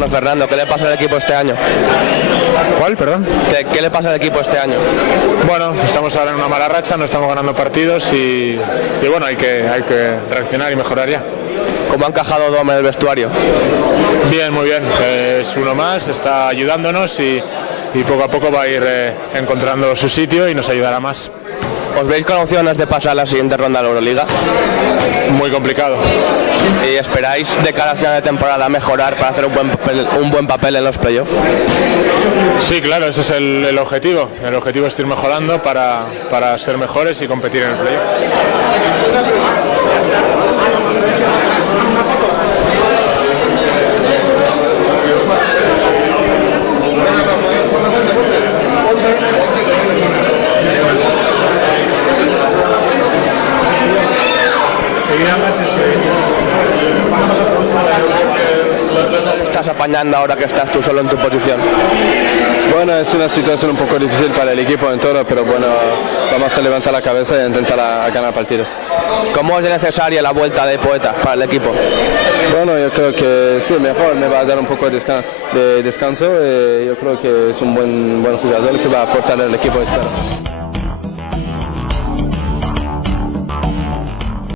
Bueno, Fernando, ¿qué le pasa al equipo este año? ¿Cuál, perdón? ¿Qué le pasa al equipo este año? Bueno, estamos ahora en una mala racha, no estamos ganando partidos y bueno, hay que reaccionar y mejorar ya. ¿Cómo ha encajado Dom en el vestuario? Bien, muy bien. Es uno más, está ayudándonos y poco a poco va a ir encontrando su sitio y nos ayudará más. ¿Os veis con opciones de pasar a la siguiente ronda de la Euroliga? Muy complicado. ¿Y esperáis de cara al final de temporada mejorar para hacer un buen papel en los playoffs? Sí, claro, ese es el objetivo. El objetivo es ir mejorando para ser mejores y competir en el playoff. ¿Estás apañando ahora que estás tú solo en tu posición? Bueno, es una situación un poco difícil para el equipo en todo, pero bueno, vamos a levantar la cabeza e intentar ganar partidos. ¿Cómo es necesaria la vuelta de Poeta para el equipo? Bueno, yo creo que sí, mejor me va a dar un poco de descanso. Yo creo que es un buen jugador que va a aportar al equipo, espero.